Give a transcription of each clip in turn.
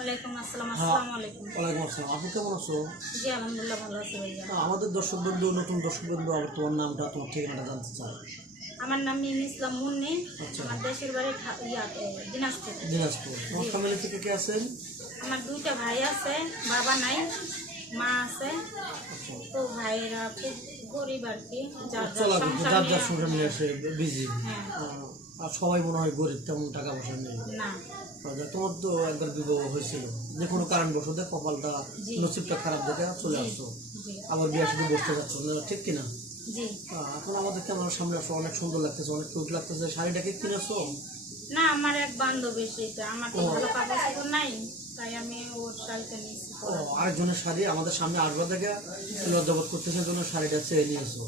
ওয়ালাইকুম আসসালাম হ্যাঁ। আসসালামু আলাইকুম। ওয়ালাইকুম আসসালাম। আপনি কেমন আছো? জি আলহামদুলিল্লাহ ভালো আছি ভাইয়া। আমাদের দর্শক বন্ধু নতুন দর্শক বন্ধু আবার তোমার নামটা তোমার ঠিকানাটা জানতে চাই। আমার নাম মিম ইসলাম মুন্নি। আচ্ছা। আমার দেশের বাড়ি দিনাজপুর। দিনাজপুর। ফ্যামিলি থেকে কে আছেন? আমার দুইটা ভাই আছে বাবা নাই। মা আছে তো ভাইয়েরা খুব গরিব আর কি যার যার সংসার নিয়ে- আসে। বিজি হ্যাঁ। আর সবাই মনে হয় গরিব তেমন টাকা পয়সা নেই। না। তোমার তো একবার বিবাহ হয়েছিল। যে কোনো কারণবশত কপালটা। নসিবটা খারাপ দেখে চলে আসছো। আবার বিয়ে সাথে বসতে যাচ্ছ না, ঠিক কিনা? এখন আমাদের ক্যামেরার সামনে আসো অনেক সুন্দর লাগতেছে অনেক কিউট লাগতেছে। শাড়িটাকে কিনেছো? না আমার এক বান্ধবী সেটা আমার তো ভালো কাপড় চোপড় নাই তাই আমি ওর শাড়িটা নিয়েছি। ও আরেকজনের শাড়ি আমাদের সামনে আসবার থেকে লজ্জাবোধ করতেছে জন্য শাড়িটা চেয়ে নিয়েছো।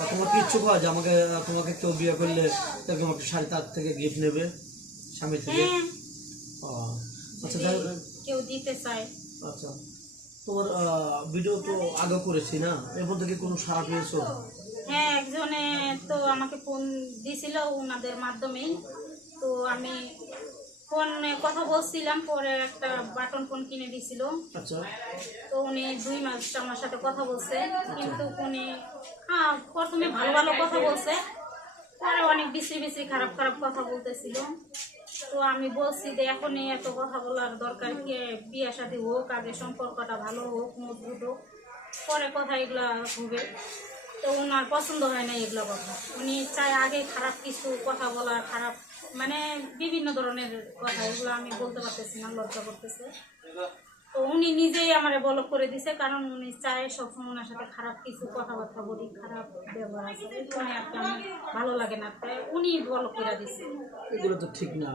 আর তোমার কি ইচ্ছুক হয় যে আমাকে তোমাকে কেউ বিয়ে করলে শাড়ি তার থেকে গিফট নেবে স্বামী থেকে? হ্যাঁ। ও, আচ্ছা কেউ দিতে চায়। আচ্ছা। তোমার আহ, ভিডিও তো আগে করেছি না? এর মধ্যে কি কোনো সারা পেয়েছ? হ্যাঁ একজনে তো আমাকে ফোন দিছিল ওনাদের মাধ্যমেই। তো আমি ফোনে কথা বলছিলাম পরে একটা বাটন ফোন কিনে দিছিল আচ্ছা। তো উনি দুই মাস আমার সাথে কথা বলছে কিন্তু উনি হ্যাঁ প্রথমে ভালো ভালো কথা বলছে পরে অনেক বিশ্রী বিশ্রী খারাপ খারাপ কথা বলতেছিল। তো আমি বলছি যে এখনই এত কথা বলার দরকার কে বিয়ে সাথে হোক আগে সম্পর্কটা ভালো হোক মজবুত হোক পরে কথা এগুলা হবে। তো ওনার পছন্দ হয় না এগুলো কথা। উনি চায় আগে খারাপ কিছু কথা বলা খারাপ মানে বিভিন্ন ধরনের কথা, এগুলো আমি বলতে পারতেছি না, লজ্জা করতেছে। তো উনি নিজেই আমার বলক করে দিছে, কারণ উনি চায় সবসময় ওনার সাথে খারাপ কিছু কথাবার্তা বলি, খারাপ ব্যবহার আছে। আর কি আমার ভালো লাগে না। তাই উনি বলক করে দিছে। এগুলো তো ঠিক না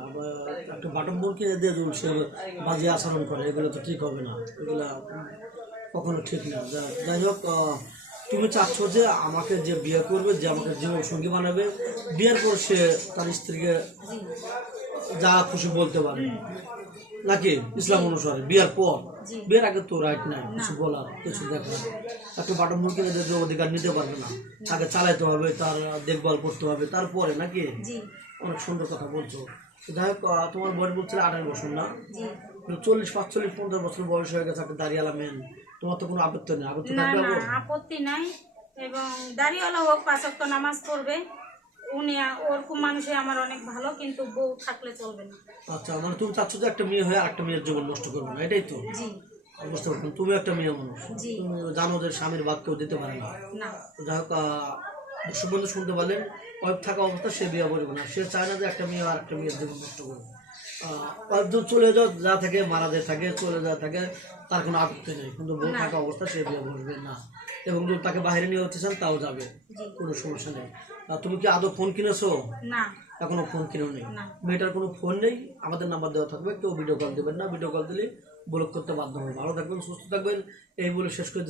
একটা বাটন বোন কিনে দিয়ে দেবো সে বাজে আচরণ করে, এগুলো তো ঠিক হবে না। এগুলা কখনো ঠিক না। যাই হোক তুমি চাচ্ছ যে আমাকে যে বিয়ে করবে যে আমাকে জীবন সঙ্গী বানাবে বিয়ের পর সে তার স্ত্রীকে যা খুশি বলতে পারে। নাকি? ইসলাম অনুসারে বিয়ের পর। বিয়ের আগে তো রাইট নাই কিছু বলার কিছু দেখার। একটা বাটন মুরগি দিয়ে অধিকার নিতে পারবে না। তাকে চালাইতে হবে তার দেখভাল করতে হবে তারপরে নাকি? অনেক সুন্দর কথা বলছো। যাই হোক তোমার বয়স বলছিলে আঠারো বছর না? চল্লিশ পাঁচচল্লিশ পঞ্চাশ বছর বয়স হয়ে গেছে একটা দাঁড়িয়ালা মেন তোমার তো কোনো আপত্তি নেই আপত্তি না থাকবে না? আপত্তি নাই। এবং দাঁড়িয়েওয়ালা হোক পাঁচক্ত নামাজ পড়বে। উনি ওরকম মানুষই আমার অনেক ভালো কিন্তু বউ থাকলে চলবে না। আচ্ছা মানে তুমি চাচ্ছ যে একটা মেয়ে হয়ে আরেকটা মেয়ের জীবন নষ্ট করবে না এটাই তো? জি। বুঝতে তুমি একটা মেয়ে মানুষ। জি। তুমি জানো যে স্বামীর বাদ কেউ দিতে পারে না। না। যাই হোক আহ, দর্শক বন্ধু শুনতে পারলেন ওয়াইফ থাকা অবস্থা সে বিয়ে করবে না। সে চায় না যে একটা মেয়ে আর একটা মেয়ের জীবন নষ্ট করবে। চলে যাও যা থাকে মারা যায় থাকে চলে যা থাকে তার কোনো আপত্তি নেই। কিন্তু বউ থাকা অবস্থা সে বিয়ে করবে না। এবং যদি তাকে বাইরে নিয়ে যেতে চান তাও যাবে। কোনো সমস্যা নেই। তুমি কি আদৌ ফোন কিনেছো? না। এখনও ফোন কিনেও নেই মেয়েটার কোনো ফোন নেই? আমাদের নাম্বার দেওয়া থাকবে কেউ ভিডিও কল দেবেন না। ভিডিও কল দিলে ব্লক করতে বাধ্য হবে। ভালো থাকবেন সুস্থ থাকবেন। এই বলে শেষ করে